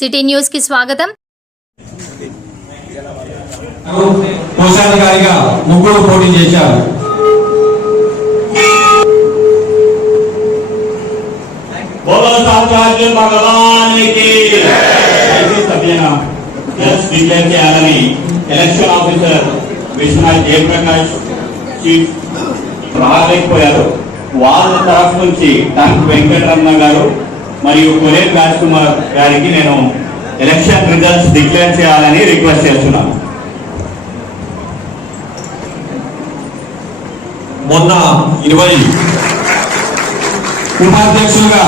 City news కి స్వాగతం. కోశాధికారిగా ముగ్గురు పోటీ చేశారు. Election officer Vishwanath Jayaprakash chief రాలేకపోయారు. వాళ్ళ తరఫు నుంచి టంక్ వెంకటరమణ గారు మరియు కొరేన్ రాజ్ కుమార్ గారికి నేను ఎలక్షన్ రిజల్ట్స్ డిక్లేర్ చేయాలని రిక్వెస్ట్ చేస్తున్నాను. మొన్న 20 ఉపాధ్యక్షులుగా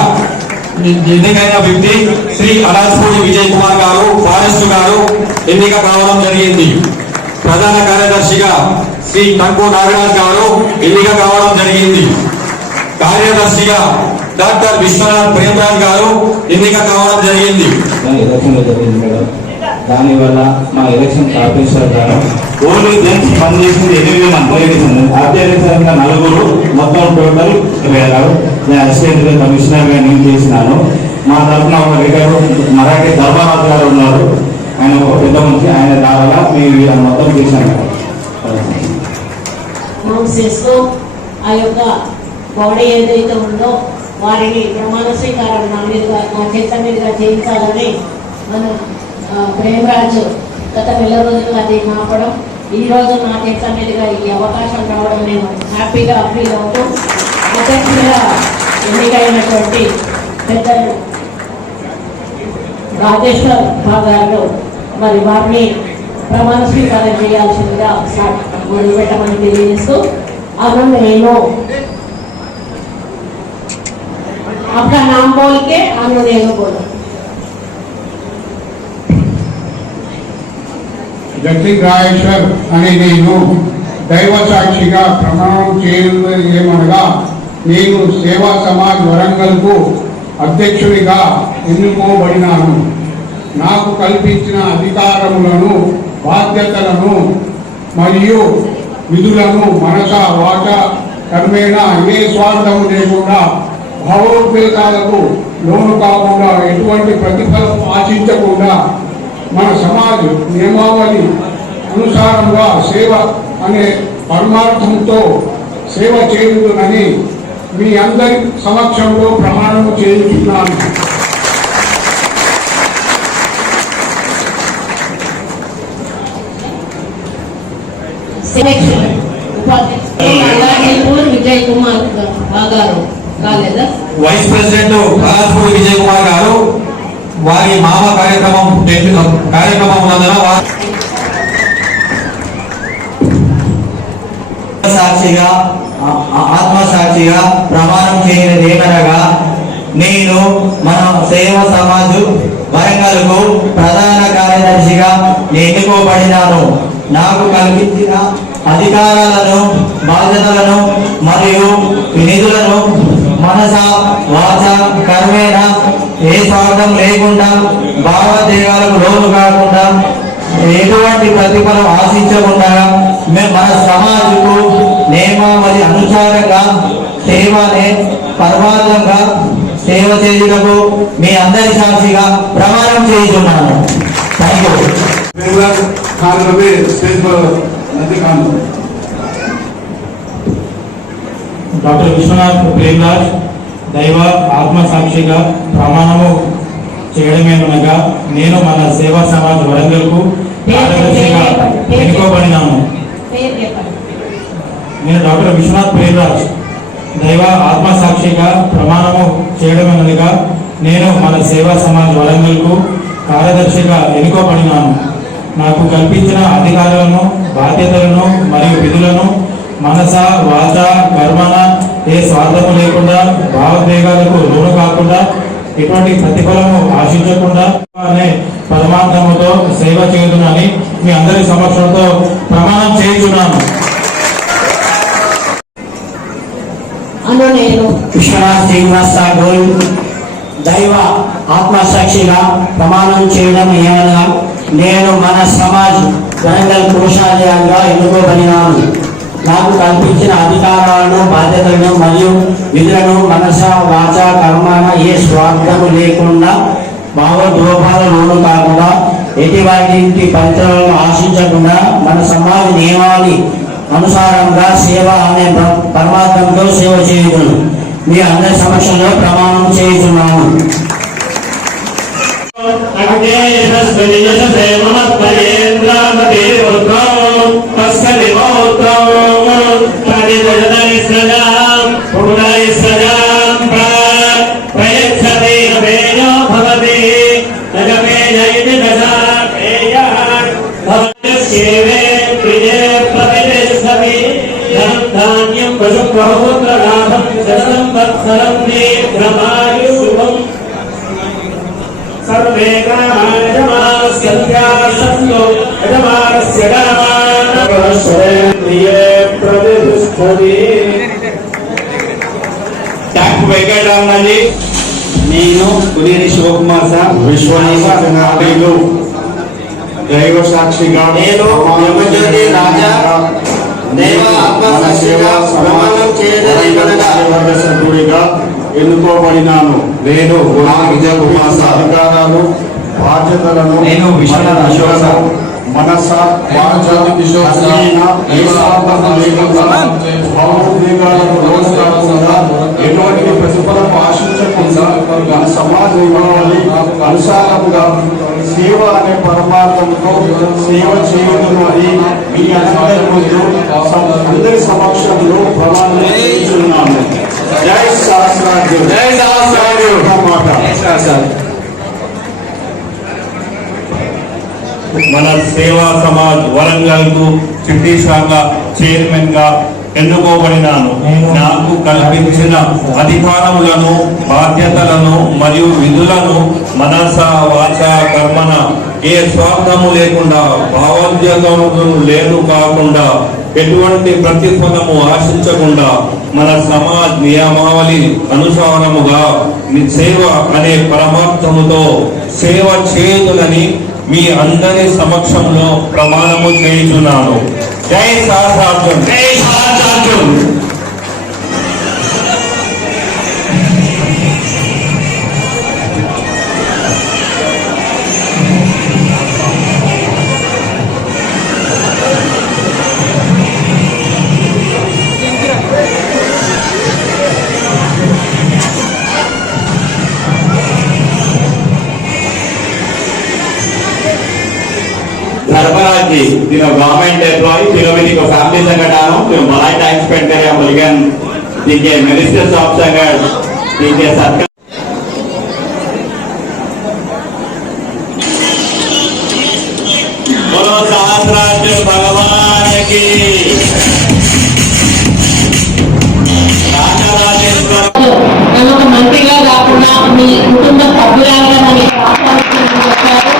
ఎన్నికైన వ్యక్తి శ్రీ అడాస్పూడి విజయ్ కుమార్ గారు ఫారెస్ట్ గారు ఎన్నిక కావడం జరిగింది. ప్రధాన కార్యదర్శిగా శ్రీ టంకు నాగరాజ్ గారు ఎన్నిక కావడం జరిగింది. కార్యదర్శిగా డాక్టర్ విశ్వనాథ్ ప్రేమరాజ్ గారు ఎన్నిక కావడం జరిగింది. దానివల్ల మా ఎలక్షన్ ఆఫీసర్ గారు ఓన్లీ జెంట్స్ పనిచేసింది 8 మంది, అత్యధికంగా 4, మొత్తం టోటల్ 26. నేను అసిస్టెంట్ కమిషనర్ గా నేను చేసినాను. మా తరఫున ఒక లీడర్ మరాఠీ ధర్మరాజు గారు ఉన్నారు. ఆయన ఒక పెద్ద మనిషి, ఆయన ద్వారా మీరు మొత్తం చేశాను. ఆ యొక్క బాడీ ఏదైతే ఉందో వారిని ప్రమాణ స్వీకారం నా చేత మీదుగా చేయించాలని మనం ప్రేమరాజ్ గత నెల రోజులుగా అది మాపడం, ఈరోజు నా చేత మీదుగా ఈ అవకాశం రావడం నేను హ్యాపీగా ఫీల్ అవుతూ అధ్యక్షులుగా ఎన్నికైనటువంటి పెద్దలు రాజేశ్వర్ గారు మరి వారిని ప్రమాణ స్వీకారం చేయాల్సిందిగా మొదలుపెట్టమని తెలియజేస్తూ అను నేను आपका नाम बोल के अनुदेव बोलो. జగదీష్ రాయేశ్వర్ అనే నేను దైవ సాక్షిగా ప్రమాణం చేయమనగా నేను సేవా సమాజ్ వరంగల్కు అధ్యక్షుడిగా ఎన్నుకోబడినాను. నాకు కల్పించిన అధికారములను, బాధ్యతలను మరియు విధులను మనస వాచ కర్మేణ ఏ స్వార్థము లేకుండా భావోద్వేగాలకు లోను కాకుండా ఎటువంటి ప్రతిఫలం ఆశించకుండా మన సమాజ నియమావళి అనుసారంగా సేవ అనే పరమార్థంతో సేవ చేయుదునని మీ అందరి సమక్షంలో ప్రమాణం చేయించున్నాను. విజయ్ కుమార్ గారు రాలేదా? వైస్ ప్రెసిడెంట్ అడాస్పూడి విజయ్ కుమార్ గారు వారి మామ కార్యక్రమం ఉన్నందున సాక్షిగా ఆత్మసాక్షిగా ప్రమాణం చేయనిది ఏమనగా నేను మన సేవ సమాజ్ వరంగల్కు ప్రధాన కార్యదర్శిగా ఎన్నుకోబడినాను. నాకు కల్పించిన అధికారాలను, బాధ్యతలను మరియు నిధులను మనస వాచ కర్మేణ ఏ స్వార్థం లేకుండా, భావోద్వేగాలకు లోను కాకుండా, ఎటువంటి ప్రతిఫలం ఆశించకుండా మన సమాజకు నియమావళి అనుసారంగా సేవనే పరమార్థంగా సేవ చేయుటకు మీ అందరి సాక్షిగా ప్రమాణం చేస్తున్నాను. Thank you. Doctor Vishwanath Premraj దైవ ఆత్మసాక్షిగా ప్రమాణము చేయడమేనగా నేను మన సేవా సమాజ్ వరంగల్కు కార్యదర్శిగా ఎన్నుకోబడినాను. నేను డాక్టర్ విశ్వనాథ్ ప్రేమరాజ్ దైవ ఆత్మసాక్షిగా ప్రమాణము చేయడమేనగా నేను మన సేవా సమాజ్ వరంగల్కు కార్యదర్శిగా ఎన్నుకోబడినాను. నాకు కల్పించిన అధికారాలను, బాధ్యతలను మరియు విధులను మనస వాచ కర్మన ఏ స్వార్థము లేకుండా, భావోద్వేగాలకు లోను కాకుండా, ఎటువంటి ప్రతిఫలము ఆశించకుండా అనే పరమార్థముతో సేవ చేయుదునని మీ అందరి సమక్షంతో ప్రమాణం చేయుచున్నాను. విశ్వనాథ్ శ్రీనివాస గోల్ దైవ ఆత్మసాక్షిగా ప్రమాణం చేయడం ఏమనగా నేను మన సమాజ్ వరంగల్ కోశాధికారిగా ఎన్నుకోబడినాను. నాకు కల్పించిన అధికారాలను, బాధ్యతలను మరియు విధులను మనస వాచ కర్మన ఏ స్వార్థము లేకుండా భావోద్వేగాలకు కాకుండా ఎటువంటి ఫలితాలను ఆశించకుండా మన సమాజ నియమావళి అనుసారంగా సేవ అనే పరమాత్మతో సేవ చేయుదును. మీ అందరి సమక్షంలో ప్రమాణం చేయుచున్నాను. सर्वे ట్యాంక్ వెంకటరామజీ, నేను కుదేరి శివకుమార్ సార్ విశ్వనాథులు దైవ సాక్షిగా నేను బ్రహ్మజ్యోతి రాజా దైవ ఆత్మసాక్షిగా ప్రమాణం చేయదలినగా సభ్యుడిగా ఎన్నుకోబడినాను. నేను విజయ కుమార్ అధికారాలు బాధ్యతలను నేను విశ్వనాథ అశోక్ సార్ మనస భావోద్వేగాలకు లోను కాకుండా ఎటువంటి ప్రతిఫలం ఆశించకుండా మన సమాజ నియమావళి అనుసారంగా సేవ అనే పరమార్థంతో సేవ చేయడం అని మీ అందరి ముందు అందరి సమక్షంలో ప్రమాణం చేస్తున్నాను. జై సహస్రాధ్యుడు. జై సహస్రాధ్యుడు. మాట మన సేవా సమాజ్ వరంగల్ కు చిట్టి శాఖ చైర్మన్ గా ఎన్నుకోబడినాను. నాకు కల్పించిన అధికారములను, బాధ్యతలను మరియు విధులను మనస వాచ కర్మన ఏ స్వార్థము లేకుండా, భావోద్వేగములు లేను కాకుండా, ఎటువంటి ప్రతిఫలము ఆశించకుండా మన సమాజ్ నియమావళి అనుసారముగా సేవ అనే పరమార్థముతో సేవ చేయుదునని మీ అందరి సమక్షంలో ప్రమాణము చేయుచున్నాను. జై సహస్రార్జున్. జై సహస్రార్జున్. सरफराज जी, गवर्नमेंट एम्प्लॉय फिर फैमिली संगठन मलाई टाइम स्पेंड करें बोलिगन ठीक मिनिस्टर्स ऑफ संगठन ठीक है सरकार बोलो सहस्राज भगवान की राजराजेश्वर నన్ను ఒక మంత్రిగా కాకుండా మీ కుటుంబ సభ్యురాలుగా నన్ను చెప్పారు.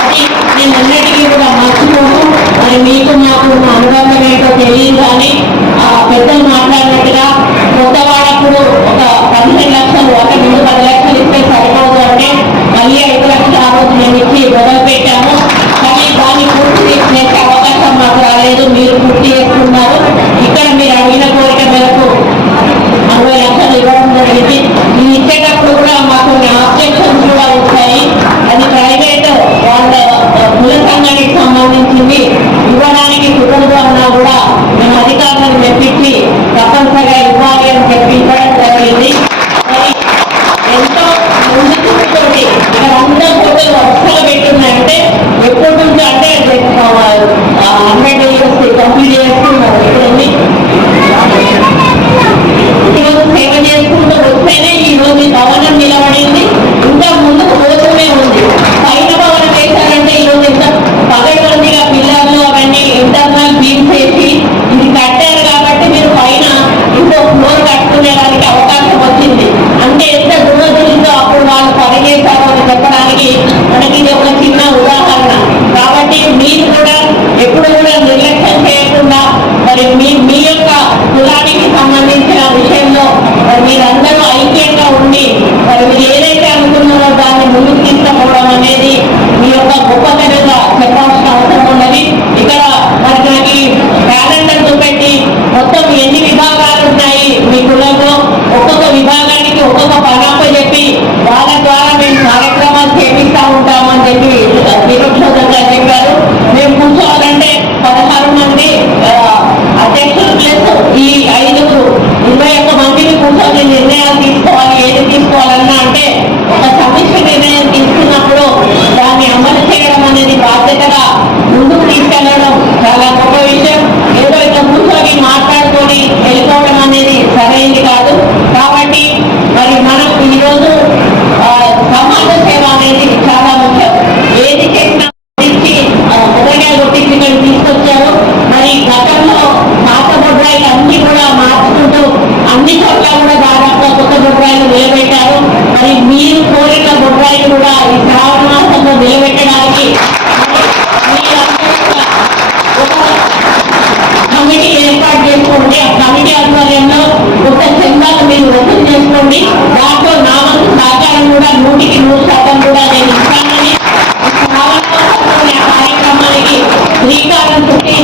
అది నేను అన్నిటికీ కూడా మర్చిపోను. మరి మీకు నాకు అనుబంధం ఏంటో తెలియదు. కానీ ఆ పెద్దలు మాట్లాడినట్టుగా కొత్త వాళ్ళప్పుడు ఒక 15 లక్షలు అంటే ముందు 10 లక్షలు ఇస్తే సరిపోదు అంటే మళ్ళీ 5 లక్షలు ఆ రోజు మేము ఇచ్చి మొదలు పెట్టాము. కానీ దాన్ని పూర్తి చేసే అవకాశం మాకు రాలేదు. మీరు పూర్తి చేస్తున్నారు. ఇక్కడ మీరు అడిగిన కోరిక మేరకు 60 లక్షలు ఇవ్వడం జరిగింది. ఇది ఇచ్చేటప్పుడు కూడా మాకు ఆబ్జెక్షన్స్ కూడా వచ్చాయి. శ్రీకారం చుట్టి